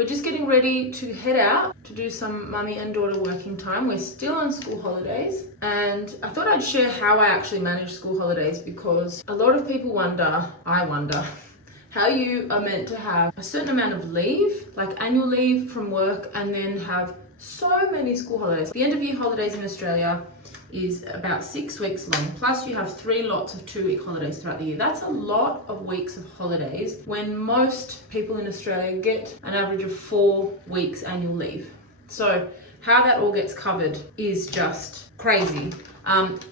we're just getting ready to head out to do some mummy and daughter working time. We're still on school holidays, and I thought I'd share how I actually manage school holidays, because a lot of people wonder, I wonder, how you are meant to have a certain amount of leave, like annual leave from work, and then have so many school holidays. The end of year holidays in Australia is about 6 weeks long, plus you have 3 lots of 2-week holidays throughout the year. That's a lot of weeks of holidays when most people in Australia get an average of 4 weeks annual leave. So how that all gets covered is just crazy.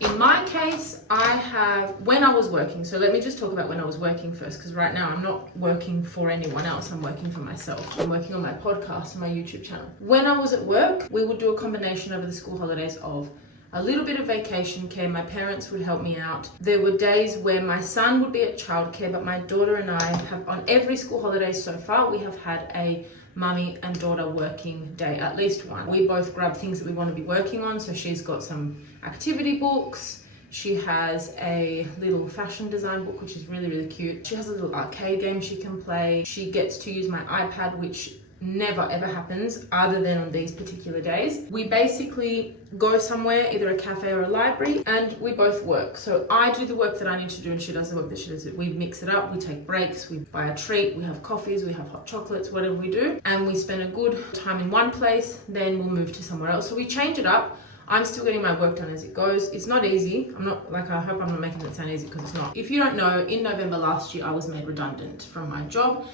In my case, I have, when I was working, so let me just talk about when I was working first, because right now I'm not working for anyone else, I'm working for myself. I'm working on my podcast and my YouTube channel. When I was at work, we would do a combination over the school holidays of a little bit of vacation care. My parents would help me out. There were days where my son would be at childcare, but my daughter and I have, on every school holiday so far, we have had a mummy and daughter working day, at least one. We both grab things that we want to be working on. So she's got some activity books. She has a little fashion design book, which is really, really cute. She has a little arcade game she can play. She gets to use my iPad, which never ever happens other than on these particular days. We basically go somewhere, either a cafe or a library, and we both work. So I do the work that I need to do and she does the work that she does. We mix it up, we take breaks, we buy a treat, we have coffees, we have hot chocolates, whatever we do, and we spend a good time in one place, then we'll move to somewhere else. So we change it up. I'm still getting my work done as it goes. It's not easy. I'm not, like, I hope I'm not making it sound easy, because it's not. If you don't know, in November last year I was made redundant from my job.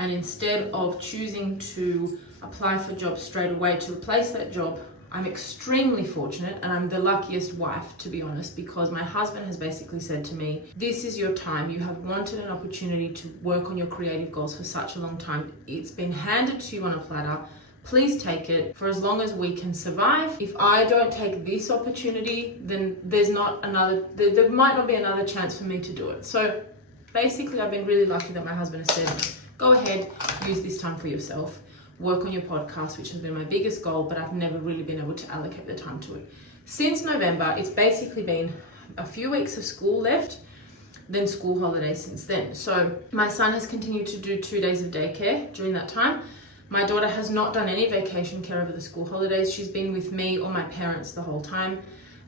And instead of choosing to apply for jobs straight away to replace that job, I'm extremely fortunate, and I'm the luckiest wife, to be honest, because my husband has basically said to me, this is your time. You have wanted an opportunity to work on your creative goals for such a long time. It's been handed to you on a platter. Please take it for as long as we can survive. If I don't take this opportunity, then there might not be another chance for me to do it. So basically, I've been really lucky that my husband has said, go ahead, use this time for yourself, work on your podcast, which has been my biggest goal, but I've never really been able to allocate the time to it. Since November, it's basically been a few weeks of school left, then school holidays since then. So my son has continued to do 2 days of daycare during that time. My daughter has not done any vacation care over the school holidays. She's been with me or my parents the whole time.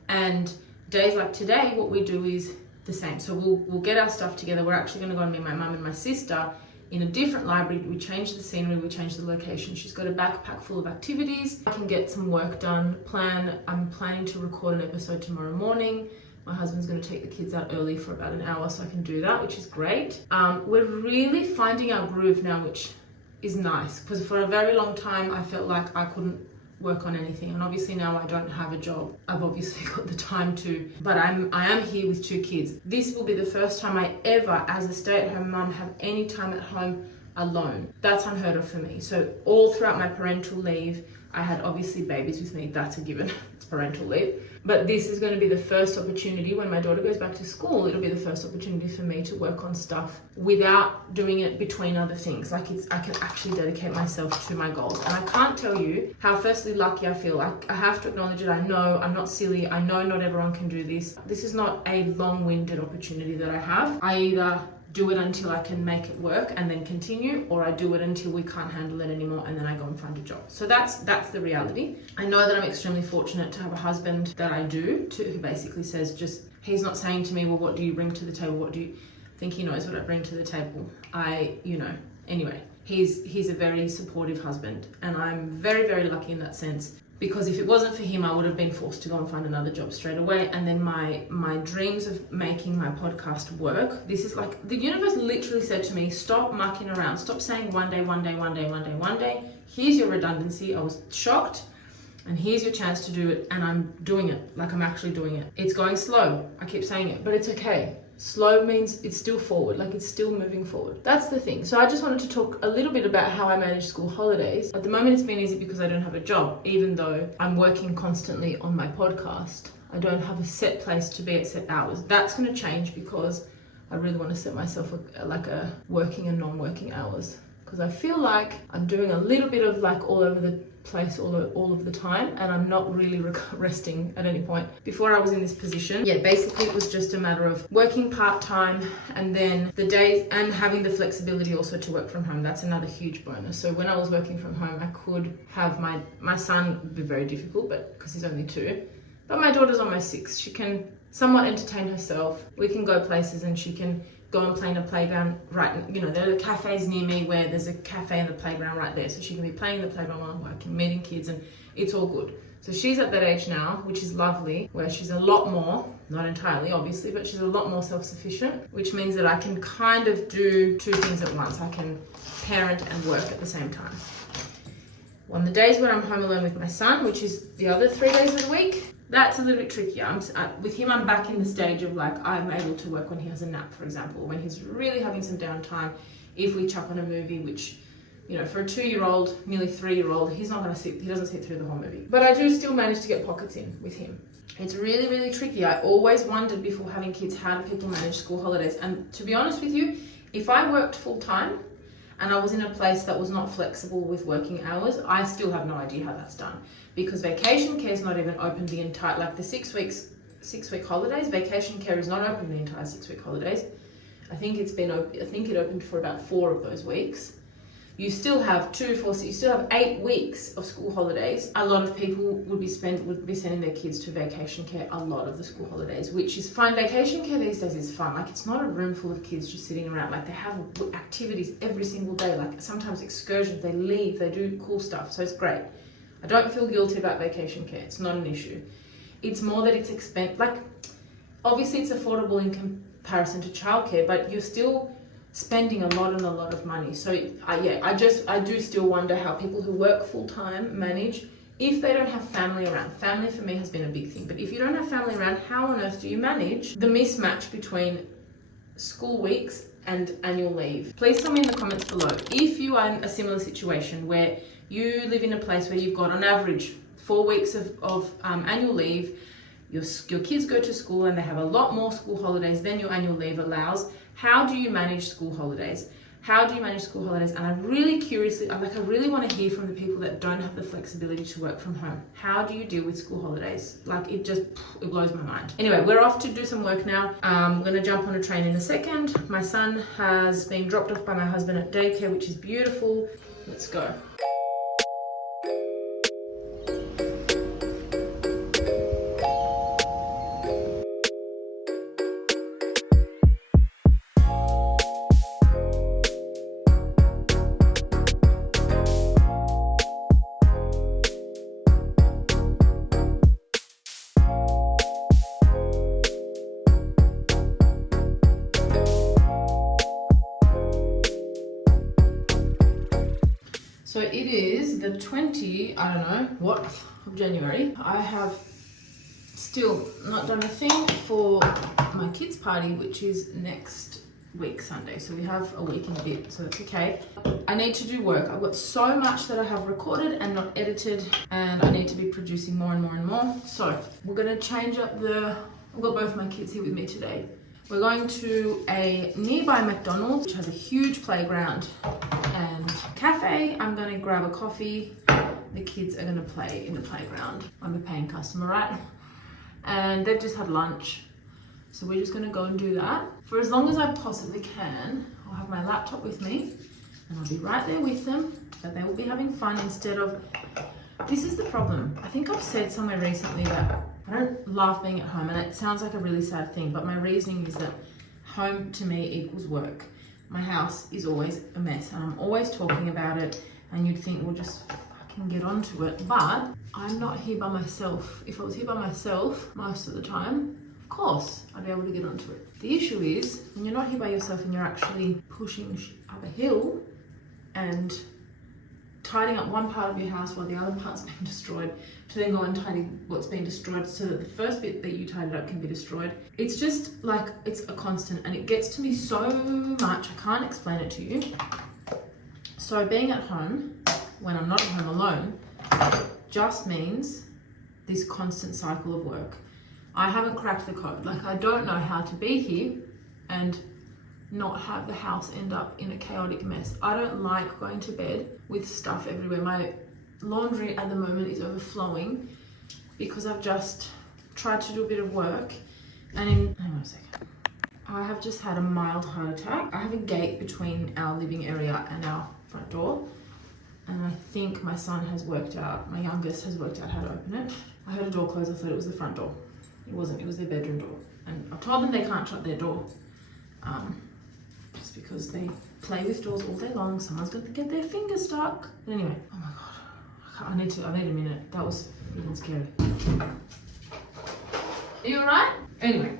And days like today, what we do is the same. So we'll get our stuff together. We're actually going to go and meet my mum and my sister in a different library. We change the scenery, we change the location. She's got a backpack full of activities. I can get some work done. I'm planning to record an episode tomorrow morning. My husband's going to take the kids out early for about an hour, so I can do that, which is great. We're really finding our groove now, which is nice, because for a very long time I felt like I couldn't work on anything, and obviously now I don't have a job. I've obviously got the time to, but I am here with 2 kids. This will be the first time I ever, as a stay-at-home mum, have any time at home alone. That's unheard of for me. So all throughout my parental leave, I had obviously babies with me. That's a given. It's parental leave. But this is going to be the first opportunity. When my daughter goes back to school, it'll be the first opportunity for me to work on stuff without doing it between other things. Like, I can actually dedicate myself to my goals. And I can't tell you how firstly lucky I feel. I have to acknowledge it. I know I'm not silly. I know not everyone can do this. This is not a long-winded opportunity that I have. I either do it until I can make it work and then continue, or I do it until we can't handle it anymore and then I go and find a job. So that's the reality. I know that I'm extremely fortunate to have a husband that I do, who basically says, he's not saying to me, well, what do you bring to the table? What do you think? He knows what I bring to the table. Anyway, he's a very supportive husband, and I'm very, very lucky in that sense. Because if it wasn't for him, I would have been forced to go and find another job straight away. And then my dreams of making my podcast work, this is like, the universe literally said to me, stop mucking around. Stop saying one day. Here's your redundancy. I was shocked. And here's your chance to do it. And I'm doing it. Like, I'm actually doing it. It's going slow. I keep saying it, but it's okay. Slow means it's still forward, like it's still moving forward. That's the thing. So I just wanted to talk a little bit about how I manage school holidays. At the moment, it's been easy because I don't have a job, even though I'm working constantly on my podcast. I don't have a set place to be at set hours. That's going to change because I really want to set myself a working and non-working hours because I feel like I'm doing a little bit of like all over the place all of the time, and I'm not really resting at any point. Before I was in this position, yeah, basically it was just a matter of working part-time, and then the days, and having the flexibility also to work from home. That's another huge bonus. So when I was working from home, I could have my son would be very difficult, but because he's only 2, but my daughter's almost 6. She can somewhat entertain herself. We can go places, and she can go and play in a playground, right? You know, there are cafes near me where there's a cafe in the playground right there. So she can be playing in the playground while I'm working, meeting kids, and it's all good. So she's at that age now, which is lovely, where she's a lot more, not entirely obviously, but she's a lot more self-sufficient, which means that I can kind of do 2 things at once. I can parent and work at the same time. On the days when I'm home alone with my son, which is the other 3 days of the week, that's a little bit trickier. With him, I'm back in the stage of like, I'm able to work when he has a nap, for example, when he's really having some downtime. If we chuck on a movie, which, you know, for a 2-year-old, nearly 3-year-old, he doesn't sit through the whole movie. But I do still manage to get pockets in with him. It's really, really tricky. I always wondered before having kids, how do people manage school holidays? And to be honest with you, if I worked full time and I was in a place that was not flexible with working hours, I still have no idea how that's done. Because vacation care is not even open the entire, like the 6-week holidays, vacation care is not open the entire 6-week holidays. I think it opened for about 4 of those weeks. You still have 2, 4, 6, you still have 8 weeks of school holidays. A lot of people would be sending their kids to vacation care a lot of the school holidays, which is fine. Vacation care these days is fun. Like, it's not a room full of kids just sitting around. Like, they have activities every single day, like sometimes excursions, they leave, they do cool stuff. So it's great. I don't feel guilty about vacation care. It's not an issue. It's more that it's expensive. Like, obviously it's affordable in comparison to childcare, but you're still spending a lot of money. So I do still wonder how people who work full time manage if they don't have family around. Family for me has been a big thing, but if you don't have family around, how on earth do you manage the mismatch between school weeks and annual leave? Please tell me in the comments below if you are in a similar situation where you live in a place where you've got on average 4 weeks of annual leave. Your kids go to school and they have a lot more school holidays than your annual leave allows. How do you manage school holidays? How do you manage school holidays? And I really want to hear from the people that don't have the flexibility to work from home. How do you deal with school holidays? Like, it blows my mind. Anyway, we're off to do some work now. I'm going to jump on a train in a second. My son has been dropped off by my husband at daycare, which is beautiful. Let's go. So it is the 20, I don't know what, of January. I have still not done a thing for my kids' party, which is next week, Sunday. So we have a week and a bit, so that's okay. I need to do work. I've got so much that I have recorded and not edited, and I need to be producing more and more and more. So we're gonna change up I've got both my kids here with me today. We're going to a nearby McDonald, which has a huge playground and cafe. I'm gonna grab a coffee. The kids are gonna play in the playground. I'm a paying customer, right? And they've just had lunch. So we're just gonna go and do that. For as long as I possibly can, I'll have my laptop with me and I'll be right there with them, but they will be having fun instead of, this is the problem. I think I've said somewhere recently that I don't love being at home, and it sounds like a really sad thing, but my reasoning is that home to me equals work. My house is always a mess and I'm always talking about it, and you'd think, well, just fucking get onto it. But I'm not here by myself. If I was here by myself most of the time, of course I'd be able to get onto it. The issue is when you're not here by yourself and you're actually pushing up a hill and tidying up one part of your house while the other part's being destroyed, to then go and tidy what's been destroyed so that the first bit that you tidied up can be destroyed. It's just like, it's a constant, and it gets to me so much, I can't explain it to you. So being at home, when I'm not at home alone, just means this constant cycle of work. I haven't cracked the code. Like, I don't know how to be here and not have the house end up in a chaotic mess. I don't like going to bed with stuff everywhere. My laundry at the moment is overflowing because I've just tried to do a bit of work, and hang on a second. I have just had a mild heart attack. I have a gate between our living area and our front door, and I think my son has worked out, my youngest has worked out how to open it. I heard a door close, I thought it was the front door. It wasn't, it was their bedroom door. And I've told them they can't shut their door, just because they play with doors all day long. Someone's going to get their finger stuck. But anyway, oh my God, I need a minute. That was freaking scary. Are you alright? Anyway,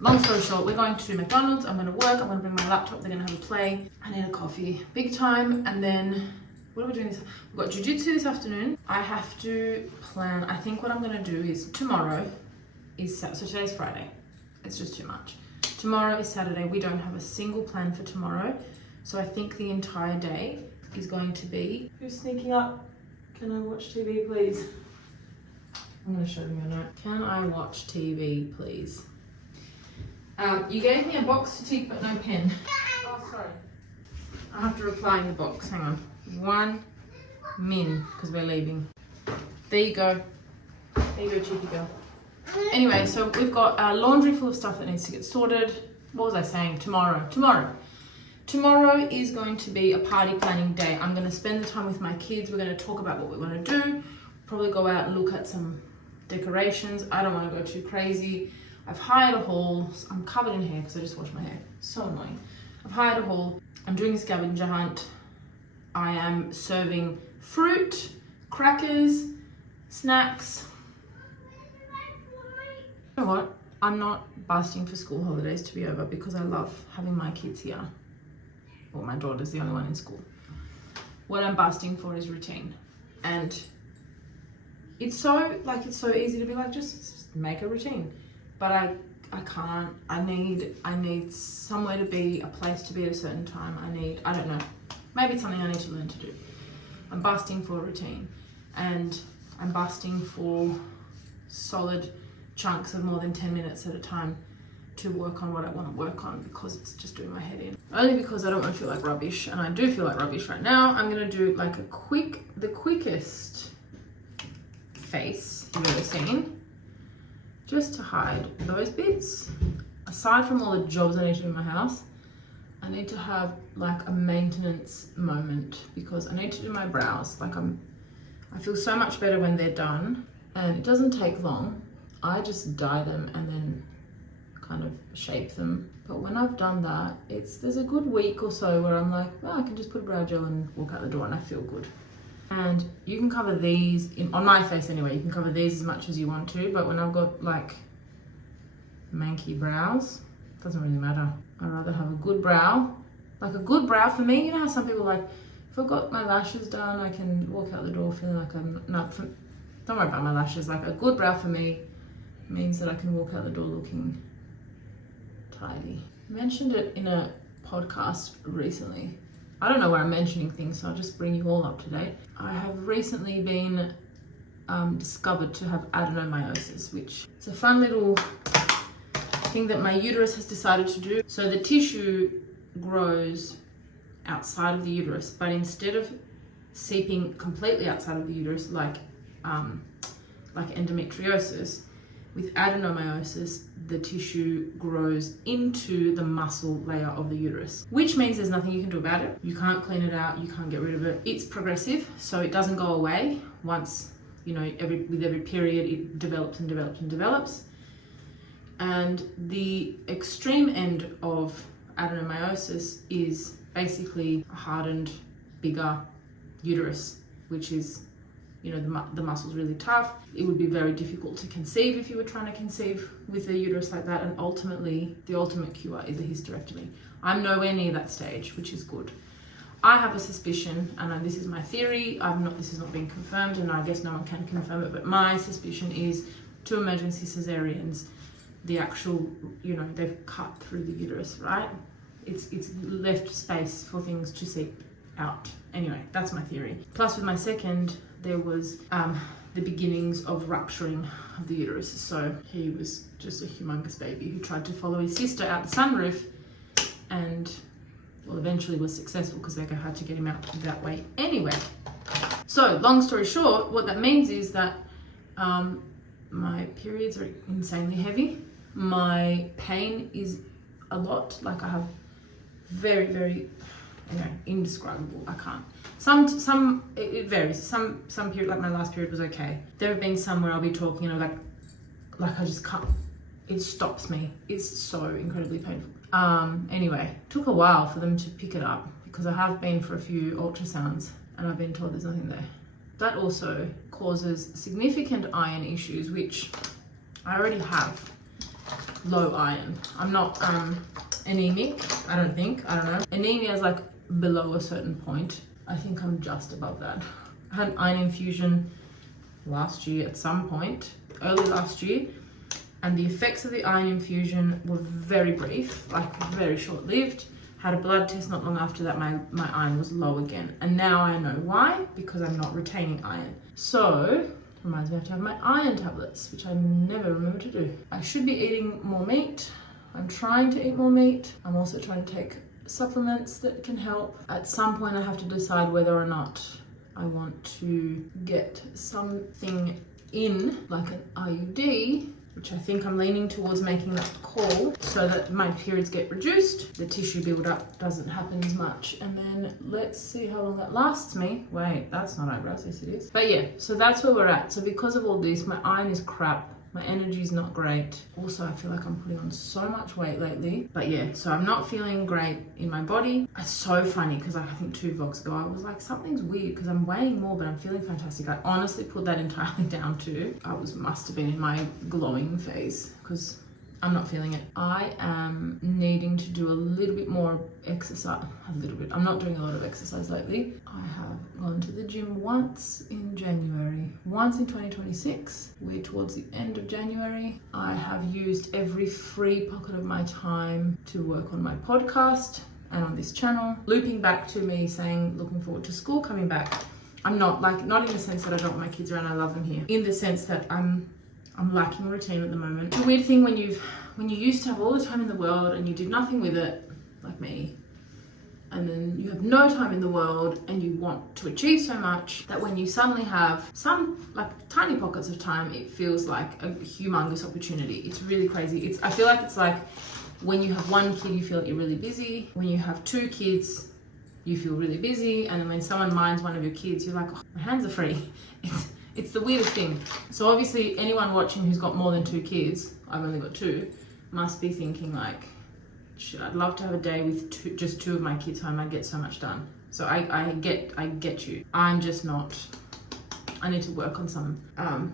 long story short, we're going to McDonald's. I'm going to work. I'm going to bring my laptop. They're going to have a play. I need a coffee. Big time. And then, what are we doing this? We've got jiu-jitsu this afternoon. I have to plan. I think what I'm going to do is tomorrow is, so today's Friday. It's just too much. Tomorrow is Saturday. We don't have a single plan for tomorrow. So I think the entire day is going to be... Who's sneaking up? Can I watch TV, please? I'm going to show them your note. Can I watch TV, please? You gave me a box to tick, but no pen. Oh, sorry. I have to reply in the box. Hang on. 1 min, because we're leaving. There you go. There you go, cheeky girl. Anyway, so we've got our laundry full of stuff that needs to get sorted. What was I saying? Tomorrow is going to be a party planning day. I'm going to spend the time with my kids. We're going to talk about what we want to do. Probably go out and look at some decorations. I don't want to go too crazy. I've hired a hall. I'm covered in hair because I just washed my hair. So annoying. I've hired a hall. I'm doing a scavenger hunt. I am serving fruit, crackers, snacks. You know what? I'm not busting for school holidays to be over because I love having my kids here. Well, my daughter's the only one in school. What I'm busting for is routine. And it's so easy to be like, just make a routine. But I can't. I need somewhere to be, a place to be at a certain time. I don't know. Maybe it's something I need to learn to do. I'm busting for a routine. And I'm busting for solid chunks of more than 10 minutes at a time to work on what I want to work on, because it's just doing my head in. Only because I don't want to feel like rubbish, and I do feel like rubbish right now. I'm going to do like the quickest face you've ever seen, just to hide those bits. Aside from all the jobs I need to do in my house, I need to have like a maintenance moment, because I need to do my brows. I feel so much better when they're done, and it doesn't take long. I just dye them and then kind of shape them. But when I've done that, there's a good week or so where I'm like, well, I can just put a brow gel and walk out the door and I feel good. And you can cover these, on my face anyway, you can cover these as much as you want to, but when I've got like manky brows, it doesn't really matter. I'd rather have a good brow. Like a good brow for me, you know how some people like, if I've got my lashes done, I can walk out the door feeling like I'm not, don't worry about my lashes. Like a good brow for me means that I can walk out the door looking tidy. I mentioned it in a podcast recently. I don't know where I'm mentioning things, so I'll just bring you all up to date. I have recently been discovered to have adenomyosis, which is a fun little thing that my uterus has decided to do. So the tissue grows outside of the uterus, but instead of seeping completely outside of the uterus like endometriosis, with adenomyosis, the tissue grows into the muscle layer of the uterus, which means there's nothing you can do about it. You can't clean it out, you can't get rid of it. It's progressive, so it doesn't go away. Once, with every period, it develops and develops and develops. And the extreme end of adenomyosis is basically a hardened, bigger uterus, which is, the muscle's really tough. It would be very difficult to conceive if you were trying to conceive with a uterus like that. And ultimately, the ultimate cure is a hysterectomy. I'm nowhere near that stage, which is good. I have a suspicion, and this is my theory. This is not being confirmed, and I guess no one can confirm it, but my suspicion is 2 emergency cesareans, the actual, they've cut through the uterus, right? It's left space for things to seep out. Anyway, that's my theory. Plus with my second, there was the beginnings of rupturing of the uterus. So he was just a humongous baby who tried to follow his sister out the sunroof and well, eventually was successful because they had to get him out that way anyway. So long story short, what that means is that my periods are insanely heavy. My pain is a lot. Like I have very, very, indescribable. I can't. It varies. Some period, like my last period was okay. There have been some where I'll be talking and like I just can't. It stops me. It's so incredibly painful. Anyway, took a while for them to pick it up because I have been for a few ultrasounds and I've been told there's nothing there. That also causes significant iron issues, which I already have low iron. I'm not anemic, I don't know. Anemia is like below a certain point. I think I'm just above that. I had an iron infusion last year at some point, early last year, and the effects of the iron infusion were very brief, like very short-lived. Had a blood test not long after that, my iron was low again. And now I know why, because I'm not retaining iron. So, reminds me I have to have my iron tablets, which I never remember to do. I should be eating more meat. I'm trying to eat more meat. I'm also trying to take supplements that can help. At some point I have to decide whether or not I want to get something in, like an IUD, which I think I'm leaning towards making that call so that my periods get reduced, the tissue build-up doesn't happen as much, and then let's see how long that lasts me. Wait, that's not eyebrows, yes it is. But yeah, so that's where we're at. So because of all this, my iron is crap. My energy is not great. Also, I feel like I'm putting on so much weight lately. But yeah, so I'm not feeling great in my body. It's so funny because I think 2 vlogs ago, I was like, something's weird because I'm weighing more, but I'm feeling fantastic. I honestly put that entirely down to, must have been in my glowing phase because I'm not feeling it. I am needing to do a little bit more exercise. I'm not doing a lot of exercise lately. I have gone to the gym once in January, once in 2026. We're towards the end of January. I have used every free pocket of my time to work on my podcast and on this channel. Looping back to me saying, looking forward to school coming back. I'm not in the sense that I don't want my kids around, I love them here. In the sense that I'm lacking routine at the moment. The weird thing when you used to have all the time in the world and you did nothing with it, like me, and then you have no time in the world and you want to achieve so much that when you suddenly have some like tiny pockets of time, it feels like a humongous opportunity. It's really crazy. I feel like it's like when you have 1 kid, you feel like you're really busy. When you have 2 kids, you feel really busy. And then when someone minds one of your kids, you're like, oh, my hands are free. It's the weirdest thing. So obviously anyone watching who's got more than 2 kids, I've only got 2, must be thinking like, shit, I'd love to have a day with just 2 of my kids home. I'd get so much done. So I get you. I'm just not. I need to work on some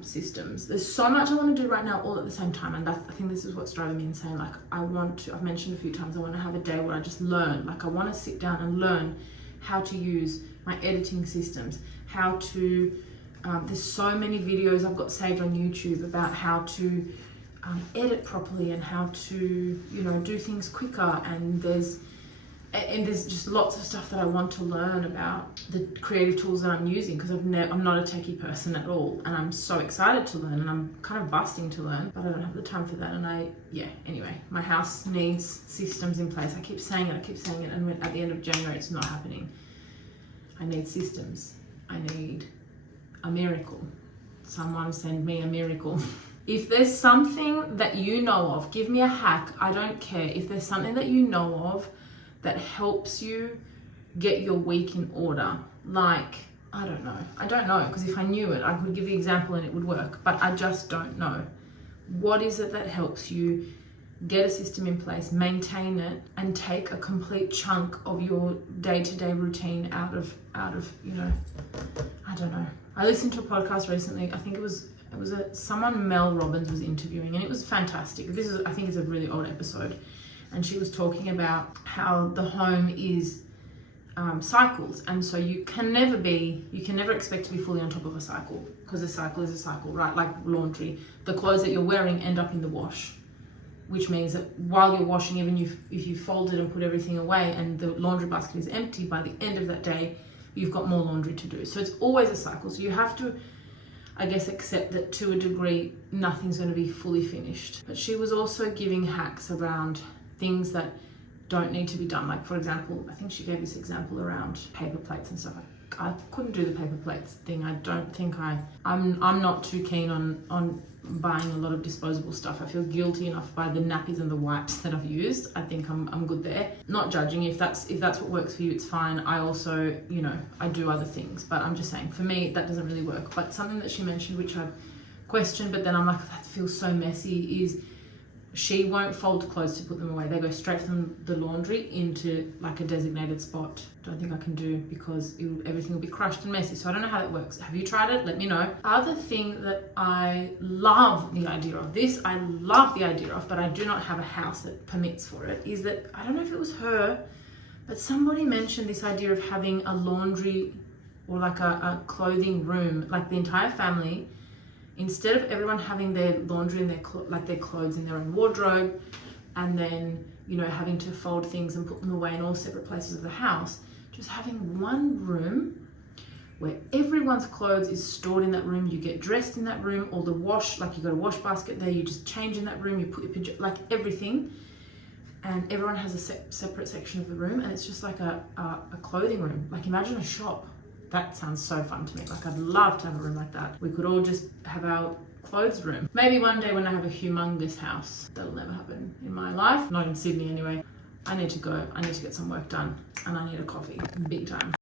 systems. There's so much I want to do right now all at the same time, and I think this is what's driving me insane. Like I've mentioned a few times, I want to have a day where I just learn. Like I want to sit down and learn how to use my editing systems, how to there's so many videos I've got saved on YouTube about how to edit properly and how to, do things quicker. And there's just lots of stuff that I want to learn about the creative tools that I'm using because I'm not a techie person at all. And I'm so excited to learn and I'm kind of busting to learn, but I don't have the time for that. And anyway, my house needs systems in place. I keep saying it. And at the end of January, it's not happening. I need systems. I need a miracle. Someone send me a miracle. If there's something that you know of, give me a hack. I don't care. If there's something that you know of that helps you get your week in order, like, I don't know, because if I knew it, I could give the example and it would work, but I just don't know. What is it that helps you get a system in place, maintain it, and take a complete chunk of your day-to-day routine out of I don't know. I listened to a podcast recently. I think it was someone Mel Robbins was interviewing, and it was fantastic. I think it's a really old episode, and she was talking about how the home is cycles, and so you can never expect to be fully on top of a cycle, because a cycle is a cycle, right? Like laundry, the clothes that you're wearing end up in the wash, which means that while you're washing, even if you folded and put everything away and the laundry basket is empty, by the end of that day, you've got more laundry to do. So it's always a cycle. So you have to, I guess, accept that to a degree, nothing's going to be fully finished. But she was also giving hacks around things that don't need to be done. Like, for example, I think she gave this example around paper plates and stuff. I couldn't do the paper plates thing. I don't think I'm not too keen on buying a lot of disposable stuff. I feel guilty enough by the nappies and the wipes that I've used. I think I'm good there. Not judging. If that's what works for you, it's fine. I also, you know, I do other things, but I'm just saying for me that doesn't really work. But something that she mentioned, which I've questioned, but then I'm like, that feels so messy, is she won't fold clothes to put them away. They go straight from the laundry into like a designated spot. Don't think I can do, because everything will be crushed and messy. So I don't know how that works. Have you tried it? Let me know. Other thing that I love the idea of, but I do not have a house that permits for it, is that, I don't know if it was her, but somebody mentioned this idea of having a laundry or like a clothing room, like the entire family, instead of everyone having their laundry and their clothes in their own wardrobe, and then, you know, having to fold things and put them away in all separate places of the house, just having one room where everyone's clothes is stored in that room. You get dressed in that room, or the wash, like you got a wash basket there, you just change in that room, you put your like everything, and everyone has a separate section of the room, and it's just like a clothing room. Like, imagine a shop. That sounds so fun to me. Like, I'd love to have a room like that. We could all just have our clothes room. Maybe one day when I have a humongous house. That'll never happen in my life. Not in Sydney anyway. I need to go. I need to get some work done. And I need a coffee. Big time.